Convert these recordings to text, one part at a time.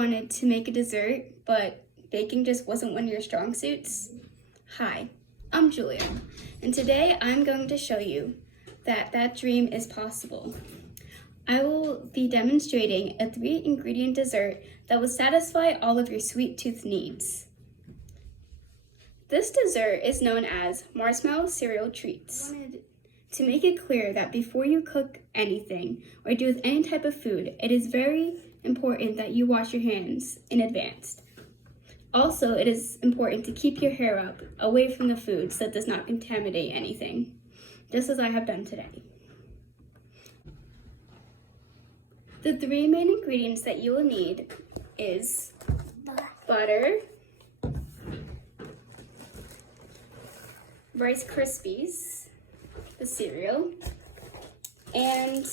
wanted to make a dessert, but baking just wasn't one of your strong suits? Hi, I'm Julia, and today I'm going to show you that that dream is possible. I will be demonstrating a 3-ingredient dessert that will satisfy all of your sweet tooth needs. This dessert is known as marshmallow cereal treats. I wanted to make it clear that before you cook anything or do with any type of food, it is very important that you wash your hands in advance. Also, it is important to keep your hair up away from the food so it does not contaminate anything, just as I have done today. The 3 main ingredients that you will need is butter, Rice Krispies, the cereal, and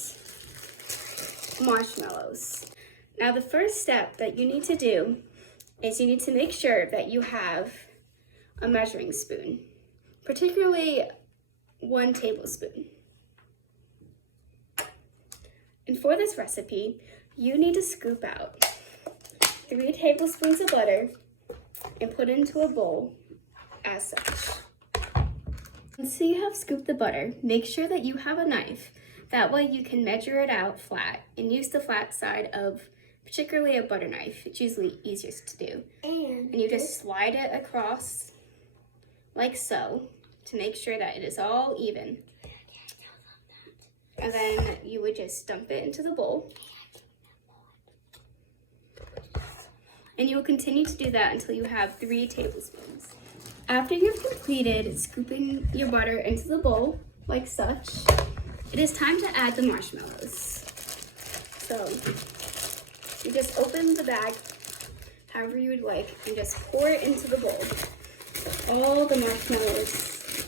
marshmallows. Now the first step that you need to do is you need to make sure that you have a measuring spoon, particularly 1 tablespoon. And for this recipe, you need to scoop out 3 tablespoons of butter and put it into a bowl as such. Once you have scooped the butter, make sure that you have a knife. That way you can measure it out flat and use the flat side of particularly a butter knife. It's usually easiest to do. And you just slide it across like so to make sure that it is all even. And then you would just dump it into the bowl. And you will continue to do that until you have 3 tablespoons. After you've completed scooping your butter into the bowl, like such, it is time to add the marshmallows. So, you just open the bag however you would like and just pour it into the bowl. All the marshmallows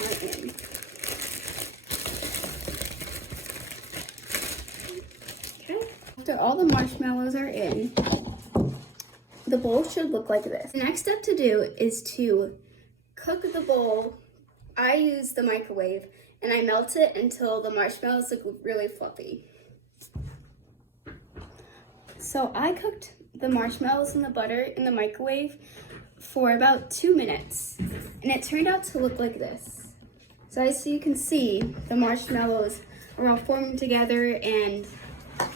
are in. Okay. After all the marshmallows are in, the bowl should look like this. The next step to do is to cook the bowl. I use the microwave and I melt it until the marshmallows look really fluffy. So I cooked the marshmallows and the butter in the microwave for about 2 minutes, and it turned out to look like this. So as you can see, the marshmallows are all formed together and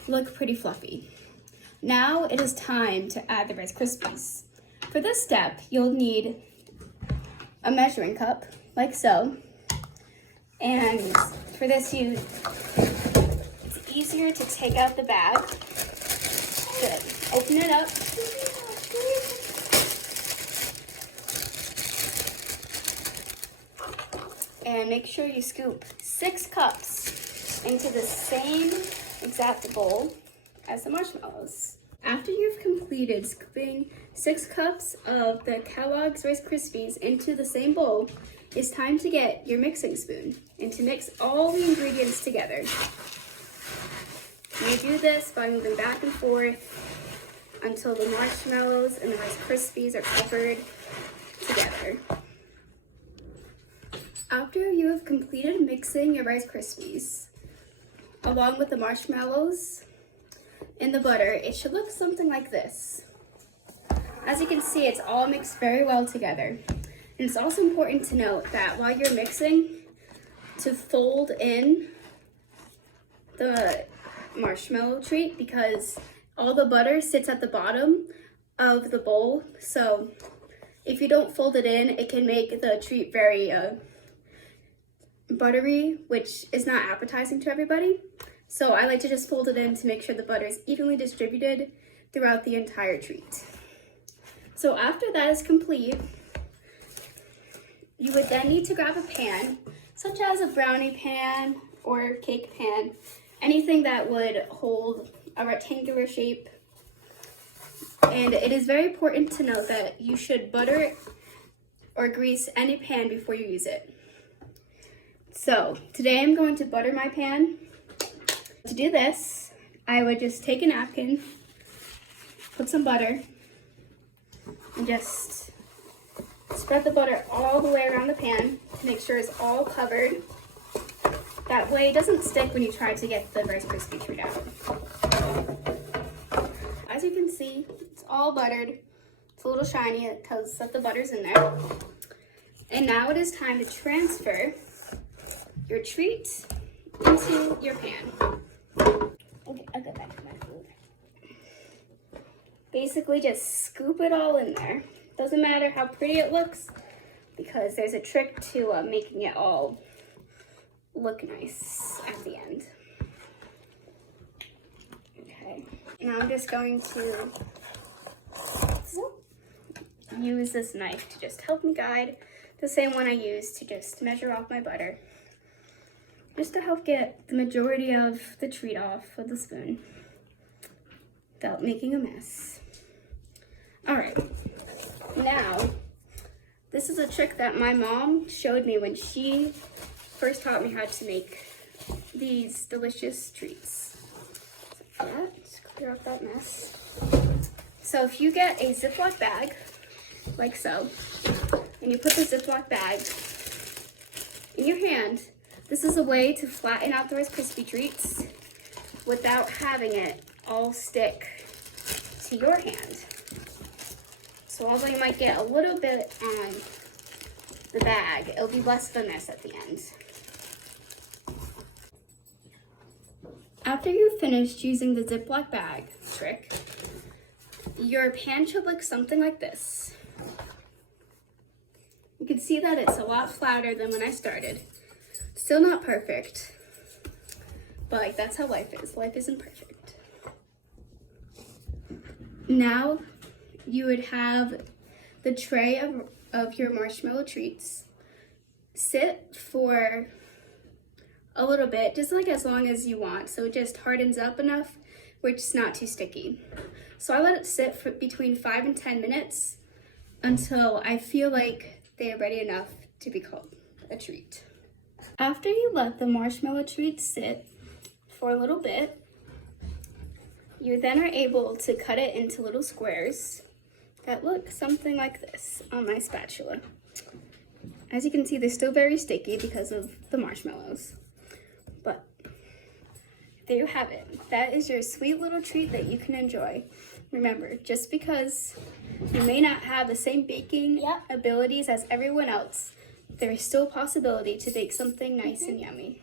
look pretty fluffy. Now it is time to add the Rice Krispies. For this step, you'll need a measuring cup, like so. And for this, it's easier to take out the bag. Good. Open it up. And make sure you scoop 6 cups into the same exact bowl as the marshmallows. After you've completed scooping 6 cups of the Kellogg's Rice Krispies into the same bowl, it's time to get your mixing spoon and to mix all the ingredients together. You do this by moving back and forth until the marshmallows and the Rice Krispies are covered together. After you have completed mixing your Rice Krispies, along with the marshmallows and the butter, it should look something like this. As you can see, it's all mixed very well together. And it's also important to note that while you're mixing, to fold in the marshmallow treat because all the butter sits at the bottom of the bowl. So if you don't fold it in, it can make the treat very buttery, which is not appetizing to everybody. So I like to just fold it in to make sure the butter is evenly distributed throughout the entire treat. So after that is complete, you would then need to grab a pan, such as a brownie pan or cake pan, anything that would hold a rectangular shape. And it is very important to note that you should butter or grease any pan before you use it. So today I'm going to butter my pan. To do this, I would just take a napkin, put some butter, and just spread the butter all the way around the pan to make sure it's all covered. That way it doesn't stick when you try to get the Rice Krispie treat out. As you can see, it's all buttered. It's a little shiny because of the butter's in there. And now it is time to transfer your treat into your pan. Okay, I'll go back to my food. Basically just scoop it all in there. Doesn't matter how pretty it looks because there's a trick to making it all look nice at the end. Okay, now I'm just going to use this knife to just help me guide, the same one I used to just measure off my butter, just to help get the majority of the treat off with the spoon without making a mess. All right, now this is a trick that my mom showed me when she first taught me how to make these delicious treats. So for that, just clear up that mess. So if you get a Ziploc bag, like so, and you put the Ziploc bag in your hand, this is a way to flatten out the Rice Krispie treats without having it all stick to your hand. So although you might get a little bit on the bag, it'll be less of a mess at the end. After you've finished using the Ziploc bag trick, your pan should look something like this. You can see that it's a lot flatter than when I started. Still not perfect, but like that's how life is. Life isn't perfect. Now you would have the tray of your marshmallow treats sit for a little bit, just like as long as you want, so it just hardens up enough where it's not too sticky. So I let it sit for between 5 and 10 minutes until I feel like they are ready enough to be called a treat. After you let the marshmallow treats sit for a little bit, you then are able to cut it into little squares that look something like this on my spatula. As you can see, they're still very sticky because of the marshmallows. But there you have it. That is your sweet little treat that you can enjoy. Remember, just because you may not have the same baking abilities as everyone else, there is still a possibility to bake something nice and yummy.